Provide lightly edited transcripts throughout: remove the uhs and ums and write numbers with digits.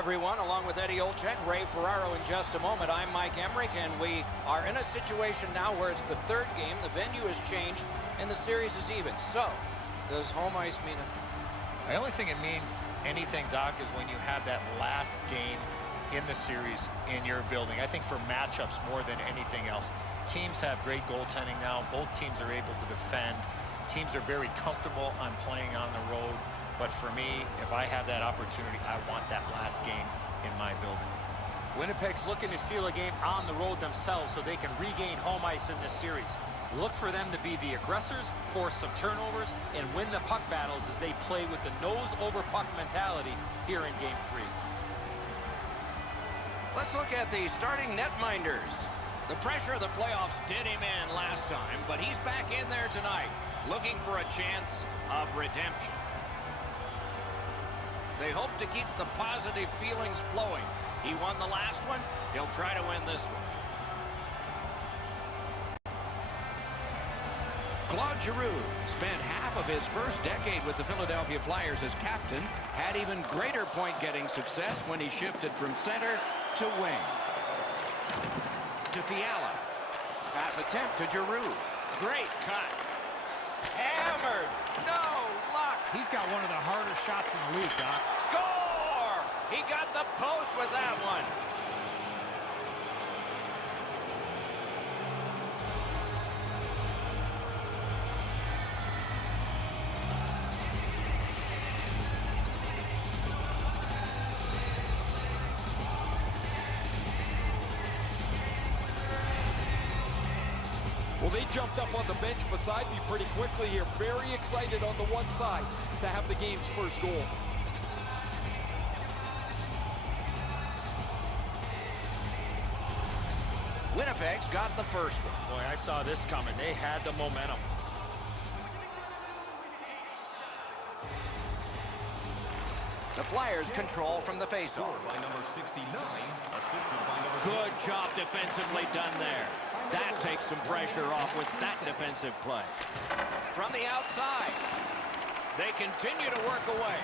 everyone, along with Eddie Olczyk, Ray Ferraro in just a moment. I'm Mike Emmerich, and we are in a situation now where it's the third game. The venue has changed, and the series is even. So, does home ice mean a thing? I only think it means anything, Doc, is when you have that last game in the series in your building. I think for matchups more than anything else. Teams have great goaltending now. Both teams are able to defend. Teams are very comfortable on playing on the road. But for me, if I have that opportunity, I want that last game in my building. Winnipeg's looking to steal a game on the road themselves so they can regain home ice in this series. Look for them to be the aggressors, force some turnovers, and win the puck battles as they play with the nose-over-puck mentality here in Game 3. Let's look at the starting netminders. The pressure of the playoffs did him in last time, but he's back in there tonight, looking for a chance of redemption. They hope to keep the positive feelings flowing. He won the last one. He'll try to win this one. Claude Giroux spent half of his first decade with the Philadelphia Flyers as captain, had even greater point-getting success when he shifted from center to wing. To Fiala. Pass attempt to Giroux. Great cut. Hammered. No luck. He's got one of the hardest shots in the league, Doc. Score! He got the post with that one. Well, they jumped up on the bench beside me pretty quickly here. Very excited on the one side to have the game's first goal. Winnipeg's got the first one. Boy, I saw this coming. They had the momentum. The Flyers control from the faceoff. Good job defensively done there. That takes some pressure off with that defensive play. From the outside, they continue to work away.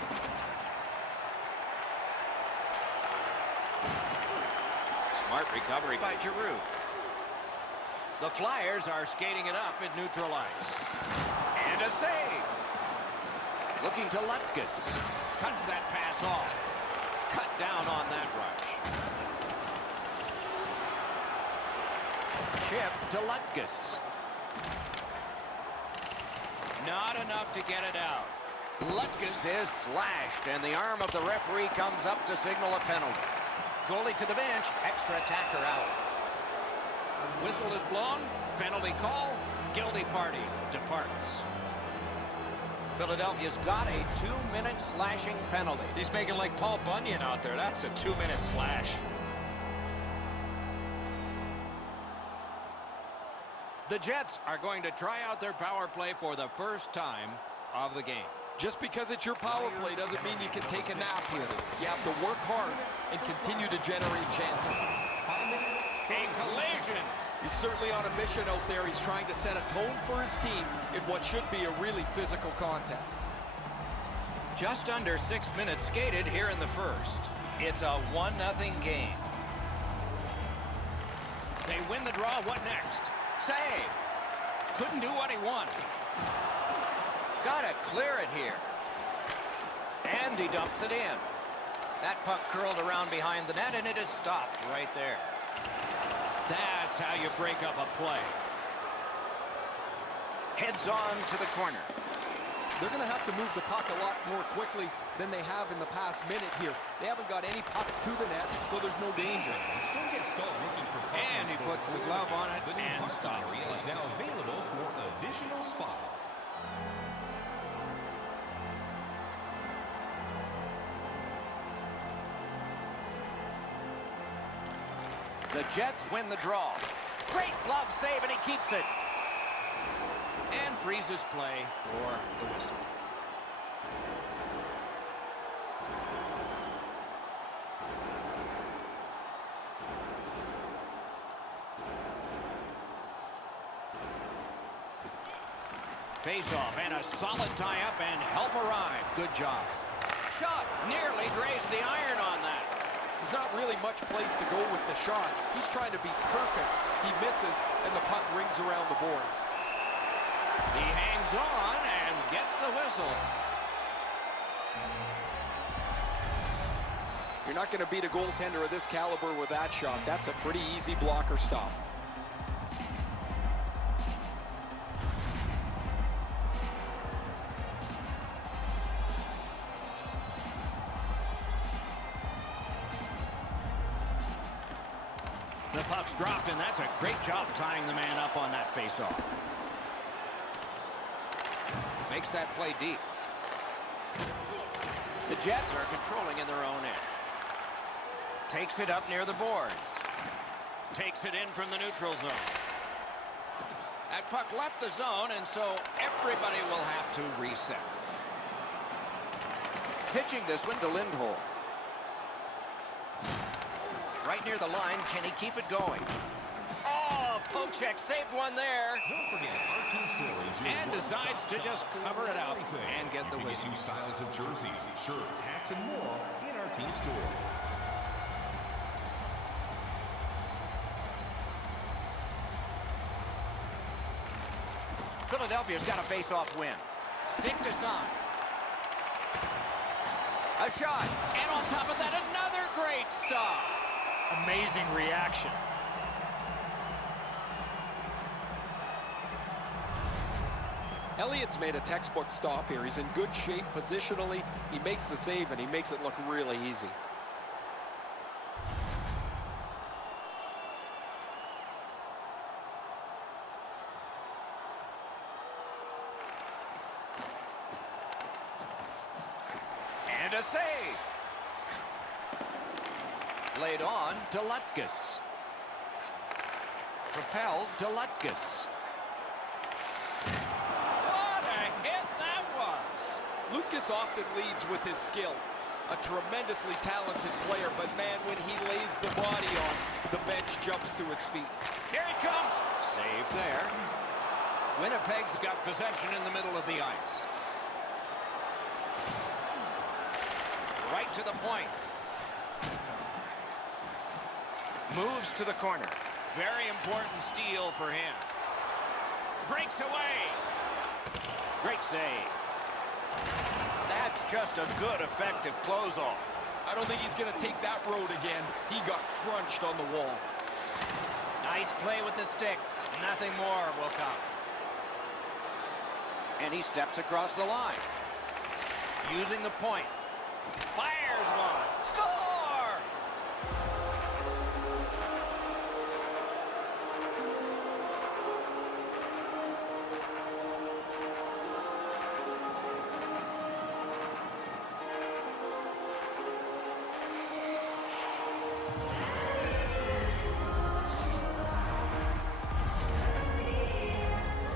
Smart recovery by Giroux. The Flyers are skating it up at neutral ice. And a save. Looking to Lutkus. Cuts that pass off. Cut down on that rush. Chip to Lutkus. Not enough to get it out. Lutkus is slashed, and the arm of the referee comes up to signal a penalty. Goalie to the bench, extra attacker out. Whistle is blown, penalty call, guilty party departs. Philadelphia's got a 2-minute slashing penalty. He's making like Paul Bunyan out there. That's a 2-minute slash. The Jets are going to try out their power play for the first time of the game. Just because it's your power play doesn't mean you can take a nap here. You have to work hard and continue to generate chances. A collision. He's certainly on a mission out there. He's trying to set a tone for his team in what should be a really physical contest. Just under 6 minutes skated here in the first. It's a 1-0 game. They win the draw. What next? Save. Couldn't do what he wanted. Gotta clear it here. And he dumps it in. That puck curled around behind the net, and it is stopped right there. That's how you break up a play. Heads on to the corner. They're going to have to move the puck a lot more quickly than they have in the past minute here. They haven't got any pucks to the net, so there's no danger. And he puts the glove on it and stops play. Is now available for additional spots. The Jets win the draw. Great glove save, and he keeps it. And freezes play for the whistle. Face-off and a solid tie-up, and help arrive. Good job. Shot nearly grazed the iron on that. There's not really much place to go with the shot. He's trying to be perfect. He misses, and the puck rings around the boards. He hangs on and gets the whistle. You're not going to beat a goaltender of this caliber with that shot. That's a pretty easy blocker stop. The puck's dropped, and that's a great job tying the man up on that faceoff. Makes that play deep. The Jets are controlling in their own end. Takes it up near the boards. Takes it in from the neutral zone. That puck left the zone, and so everybody will have to reset. Pitching this one to Lindholm. Right near the line, can he keep it going? Oh, poke check, saved one there. Don't forget, our team store is your And decides to just cover it up everything. and get the You can whistle. new styles of jerseys, shirts, hats, and more in our team store. Philadelphia's got a face-off win. Stick to side. A shot, and on top of that, another great stop. Amazing reaction. Elliott's made a textbook stop here. He's in good shape positionally. He makes the save, and he makes it look really easy. And a save. Laid on to Lutkus. Propelled to Lutkus. What a hit that was. Lucas often leads with his skill. A tremendously talented player, but man, when he lays the body on, the bench jumps to its feet. Here he comes. Save there. Winnipeg's got possession in the middle of the ice. Right to the point. Moves to the corner. Very important steal for him. Breaks away. Great save. That's just a good, effective close-off. I don't think he's going to take that road again. He got crunched on the wall. Nice play with the stick. Nothing more will come. And he steps across the line. Using the point. Fires one. Score!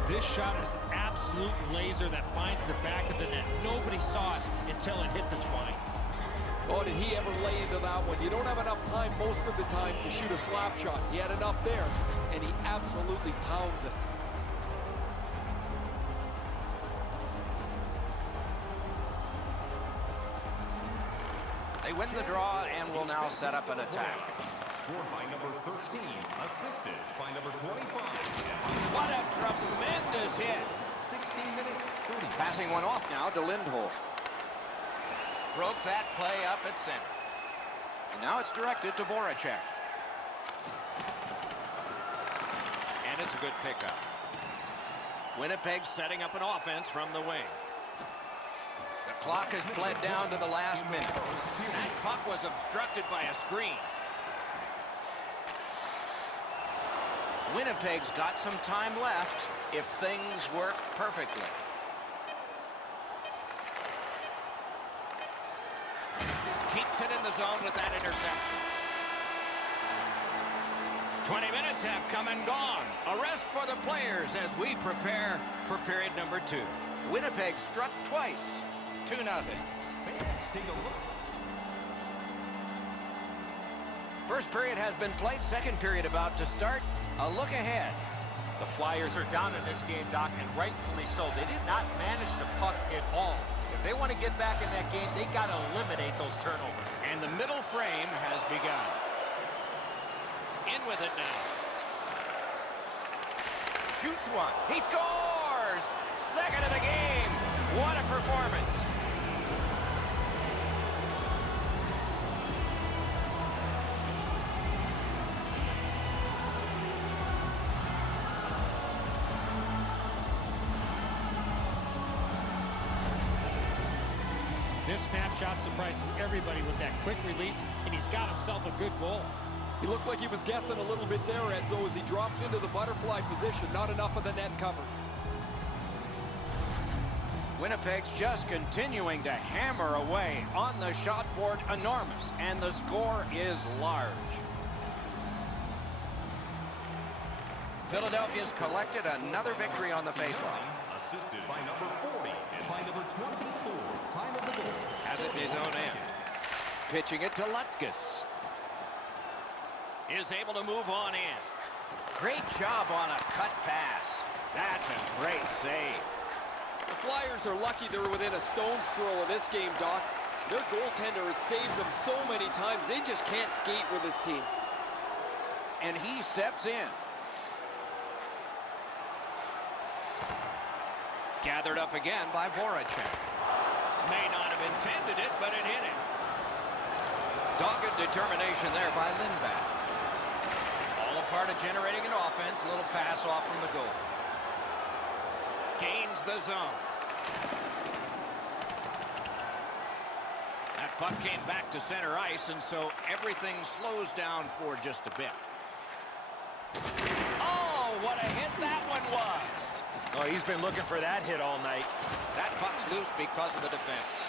This shot is an absolute laser that finds the back of the net. Nobody saw it until it hit the twine. Oh, did he ever lay into that one? You don't have enough time most of the time to shoot a slap shot. He had enough there, and he absolutely pounds it. They win the draw and will now set up an attack. Scored by number 13, assisted by number 25. What a tremendous hit. 16 minutes, 30. Passing one off now to Lindholm. Broke that play up at center. And now it's directed to Voracek. And it's a good pickup. Winnipeg setting up an offense from the wing. The clock has bled down to the last minute. That puck was obstructed by a screen. Winnipeg's got some time left if things work perfectly. Keeps it in the zone with that interception. 20 minutes have come and gone. A rest for the players as we prepare for period number 2. Winnipeg struck twice. 2-0. Fans, take a look. First period has been played. Second period about to start. A look ahead. The Flyers are down in this game, Doc, and rightfully so. They did not manage the puck at all. If they want to get back in that game, they got to eliminate those turnovers. And the middle frame has begun. In with it now. Shoots one. He scores! Second of the game. What a performance. This snapshot surprises everybody with that quick release, and he's got himself a good goal. He looked like he was guessing a little bit there, Enzo, as he drops into the butterfly position. Not enough of the net covered. Winnipeg's just continuing to hammer away on the shot board. Enormous, and the score is large. Philadelphia's collected another victory on the faceoff. Assisted by number 40 and by number 24. Time of the goal. Has it in his own end. Pitching it to Lutkus. Is able to move on in. Great job on a cut pass. That's a great save. The Flyers are lucky they're within a stone's throw of this game, Doc. Their goaltender has saved them so many times, they just can't skate with this team. And he steps in. Gathered up again by Voracek. May not have intended it, but it hit him. Dogged determination there by Lindback. All a part of generating an offense. A little pass off from the goal. Gains the zone. That puck came back to center ice, and so everything slows down for just a bit. Oh, what a hit that one was. Oh, he's been looking for that hit all night. That puck's loose because of the defense.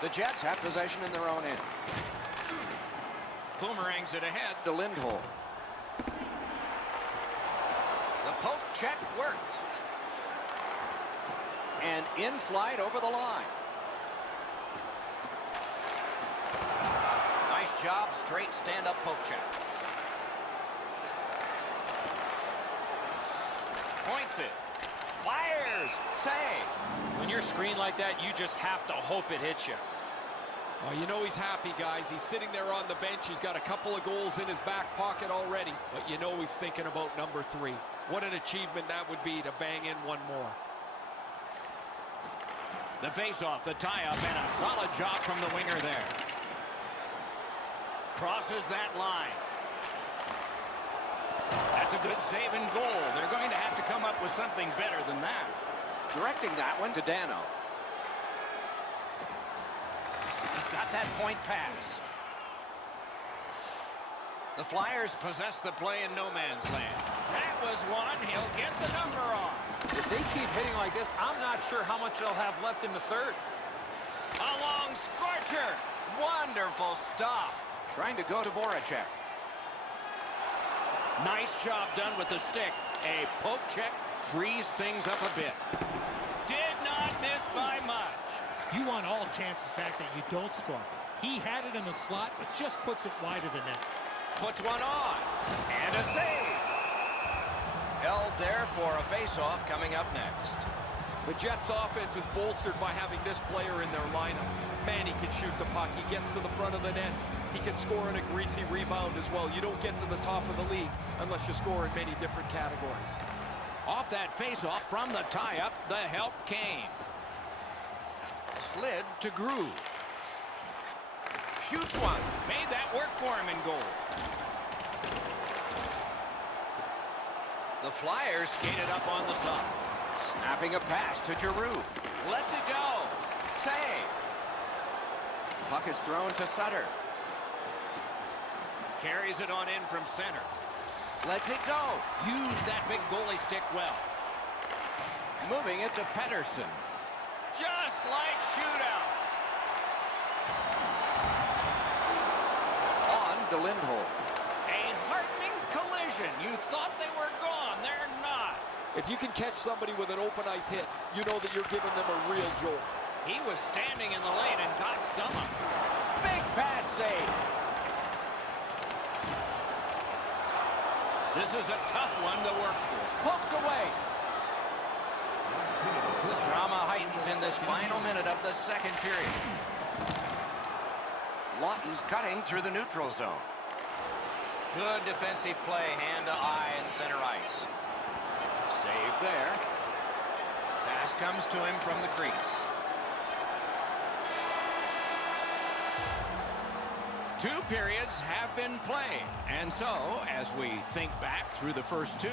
The Jets have possession in their own end. Boomerangs it ahead to Lindholm. The poke check worked. And in flight over the line. Nice job, straight stand-up poke check. Points it. Fires. Save. When you're screened like that, you just have to hope it hits you. Oh, you know he's happy, guys. He's sitting there on the bench. He's got a couple of goals in his back pocket already. But you know he's thinking about number 3. What an achievement that would be to bang in one more. The face-off, the tie-up, and a solid job from the winger there. Crosses that line. That's a good save and goal. They're going to have to come up with something better than that. Directing that one to Dano. He's got that point pass. The Flyers possess the play in no man's land. That was one. He'll get the number on. If they keep hitting like this, I'm not sure how much they'll have left in the third. A long scorcher. Wonderful stop. Trying to go to Voracek. Nice job done with the stick. A poke check frees things up a bit. Did not miss by much. You want all chances back that you don't score. He had it in the slot, but just puts it wide of the net. Puts one on. And a save. Held there for a face-off coming up next. The Jets' offense is bolstered by having this player in their lineup. Man, he can shoot the puck. He gets to the front of the net. He can score in a greasy rebound as well. You don't get to the top of the league unless you score in many different categories. Off that face-off from the tie-up, the help came. Slid to Groove. Shoots one. Made that work for him in goal. The Flyers skated up on the side. Snapping a pass to Giroux. Lets it go. Save. Puck is thrown to Sutter. Carries it on in from center. Lets it go. Use that big goalie stick well. Moving it to Pettersson. Just like shootout. On to Lindholm. A heartening collision. You thought they were gone. They're not. If you can catch somebody with an open ice hit, you know that you're giving them a real jolt. He was standing in the lane and got some of it. Big pad save. This is a tough one to work for. Poked away. this final minute of the second period. Lawton's cutting through the neutral zone. Good defensive play, hand to eye in center ice. Save there. Pass comes to him from the crease. 2 periods have been played. And so, as we think back through the first 2,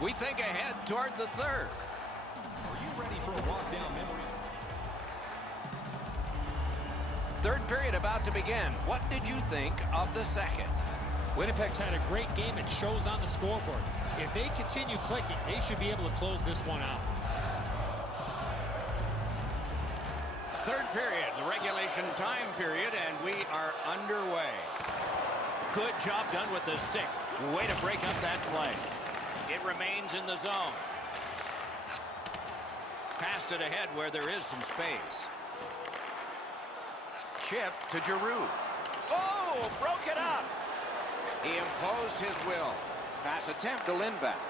we think ahead toward the third. Are you ready for a walk down memory? Third period about to begin. What did you think of the second? Winnipeg's had a great game. It shows on the scoreboard. If they continue clicking, they should be able to close this one out. Third period, the regulation time period, and we are underway. Good job done with the stick. Way to break up that play. It remains in the zone. Passed it ahead where there is some space. Chip to Giroux. Oh, broke it up. He imposed his will. Pass attempt to Lindback.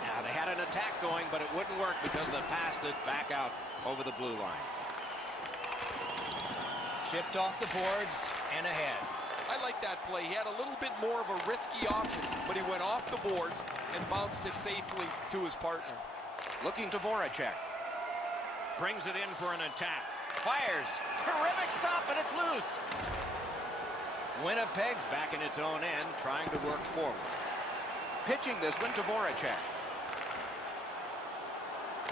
Now they had an attack going, but it wouldn't work because of the pass that's back out over the blue line. Chipped off the boards and ahead. I like that play. He had a little bit more of a risky option, but he went off the boards and bounced it safely to his partner. Looking to Voracek. Brings it in for an attack. Fires. Terrific stop, and it's loose. Winnipeg's back in its own end, trying to work forward. Pitching this one to Voracek.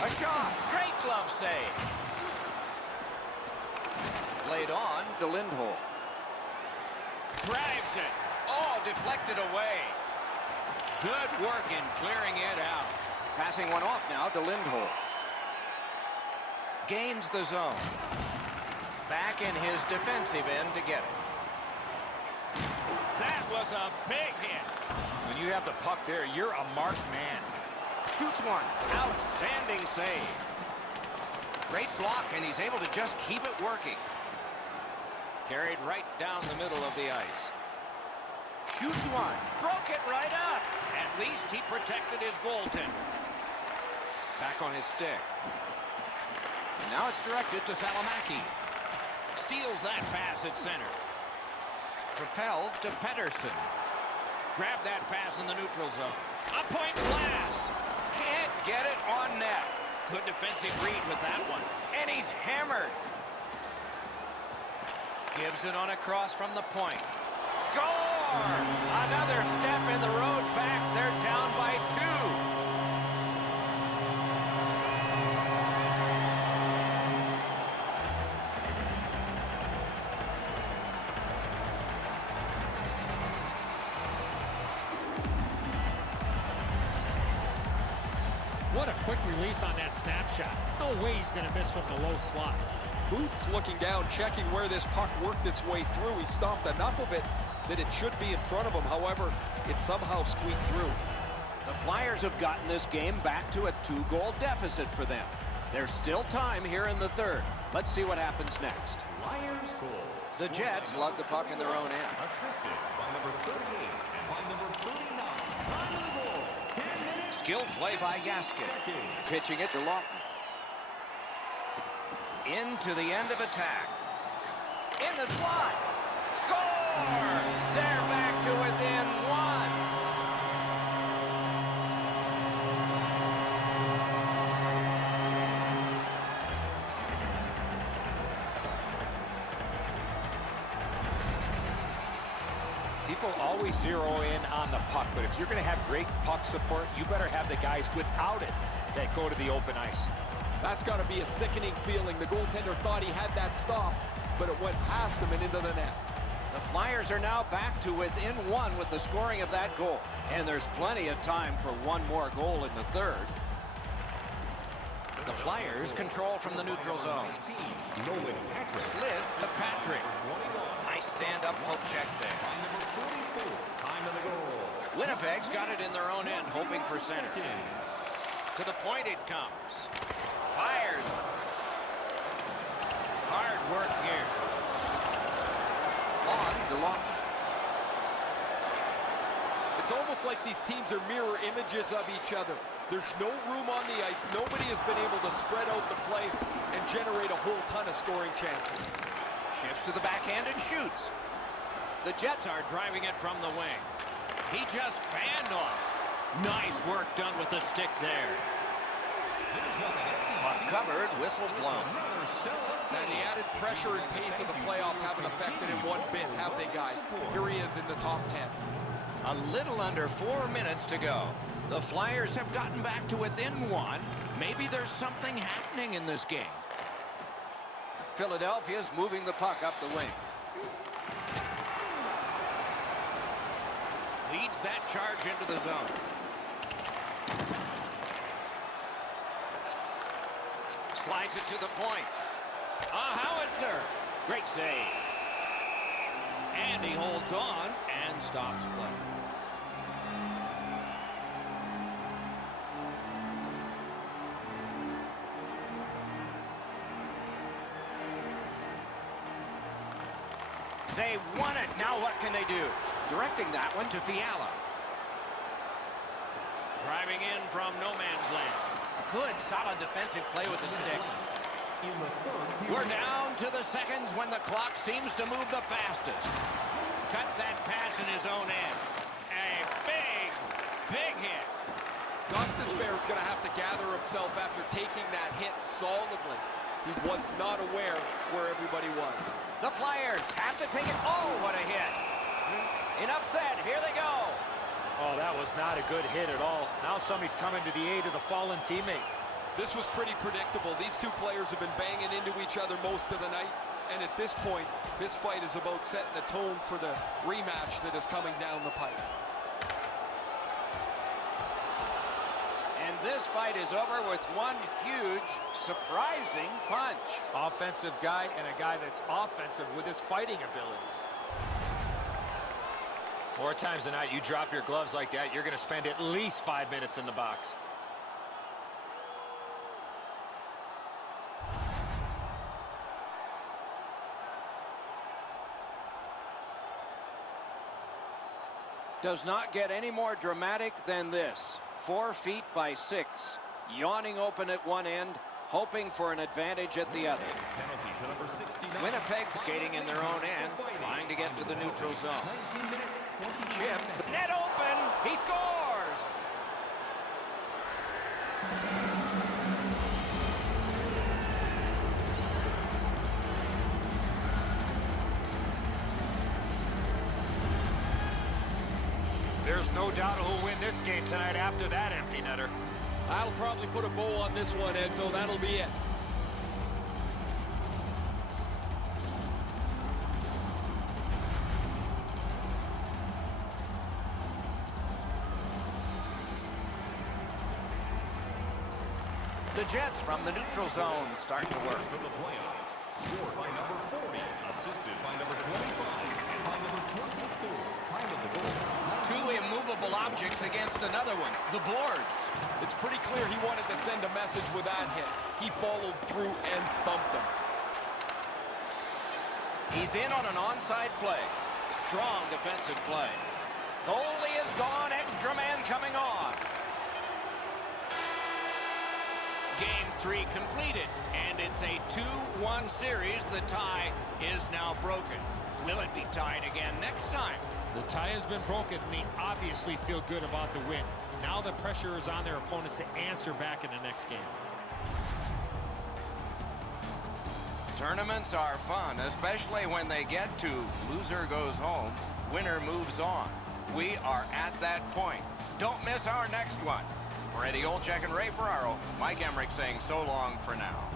A shot. Great glove save. Laid on to Lindholm. Drives it. Oh, deflected away. Good work in clearing it out. Passing one off now to Lindholm. Gains the zone. Back in his defensive end to get it. That was a big hit. When you have the puck there, you're a marked man. Shoots one. Outstanding save. Great block, and he's able to just keep it working. Carried right down the middle of the ice. Shoots one. Broke it right up. At least he protected his goaltender. Back on his stick. And now it's directed to Salamaki. Steals that pass at center. Propelled to Pettersson. Grab that pass in the neutral zone. A point blast. Can't get it on net. Good defensive read with that one. And he's hammered. Gives it on a cross from the point. Score! Another step in the road back. They're down by 2. What a quick release on that snapshot. No way he's going to miss from the low slot. Booth's looking down, checking where this puck worked its way through. He stopped enough of it that it should be in front of him. However, it somehow squeaked through. The Flyers have gotten this game back to a 2-goal deficit for them. There's still time here in the third. Let's see what happens next. Flyers goal. The Jets lug the puck in their own end. Assisted by number 38 and by number 39. Time of the goal. 10 minutes. Skilled play by Gaskin. Pitching it to Lawton. Into the end of attack. In the slot. Score! They're back to within 1. People always zero in on the puck, but if you're going to have great puck support, you better have the guys without it that go to the open ice. That's got to be a sickening feeling. The goaltender thought he had that stop, but it went past him and into the net. The Flyers are now back to within 1 with the scoring of that goal. And there's plenty of time for one more goal in the third. The Flyers control from the neutral zone. Slid to Patrick. Nice stand-up poke check there. Winnipeg's got it in their own end, hoping for center. To the point it comes. Fires. Hard work here. On to Lawton. The It's almost like these teams are mirror images of each other. There's no room on the ice. Nobody has been able to spread out the play and generate a whole ton of scoring chances. Shifts to the backhand and shoots. The Jets are driving it from the wing. He just fanned off. Nice work done with the stick there. Puck covered, whistle blown. And the added pressure and pace of the playoffs haven't affected him one bit, have they, guys? Here he is in the top 10. A little under 4 minutes to go. The Flyers have gotten back to within one. Maybe there's something happening in this game. Philadelphia's moving the puck up the wing. Leads that charge into the zone. Slides it to the point. A howitzer. Great save. And he holds on and stops play. They won it. Now what can they do? Directing that one to Fiala. Driving in from no man's land. Good, solid defensive play with the stick. We're down to the seconds when the clock seems to move the fastest. Cut that pass in his own end. A big, big hit. Gostisbehere is going to have to gather himself after taking that hit solidly. He was not aware where everybody was. The Flyers have to take it. Oh, what a hit. Enough said. Here they go. Oh, that was not a good hit at all. Now somebody's coming to the aid of the fallen teammate. This was pretty predictable. These two players have been banging into each other most of the night. And at this point, this fight is about setting the tone for the rematch that is coming down the pipe. And this fight is over with one huge, surprising punch. Offensive guy and a guy that's offensive with his fighting abilities. More times than not, you drop your gloves like that, you're going to spend at least 5 minutes in the box. Does not get any more dramatic than this. 4 feet by 6, yawning open at one end, hoping for an advantage at the other. Winnipeg skating in their own end, trying to get to the neutral zone. Chip, net open, he scores! There's no doubt who'll win this game tonight after that empty netter. I'll probably put a bow on this one, Edzo. That'll be it. The Jets from the neutral zone start to work. For the playoffs, scored by number 40, assisted by number 25, and by number 24. Time of the goal. Two immovable objects against another one, the boards. It's pretty clear he wanted to send a message with that hit. He followed through and thumped him. He's in on an onside play. Strong defensive play. Goalie is gone, extra man coming on. Game 3 completed, and it's a 2-1 series. The tie is now broken. Will it be tied again next time? The tie has been broken. They obviously feel good about the win. Now the pressure is on their opponents to answer back in the next game. Tournaments are fun, especially when they get to loser goes home, winner moves on. We are at that point. Don't miss our next one. For Eddie Olczyk and Ray Ferraro, Mike Emmerich saying so long for now.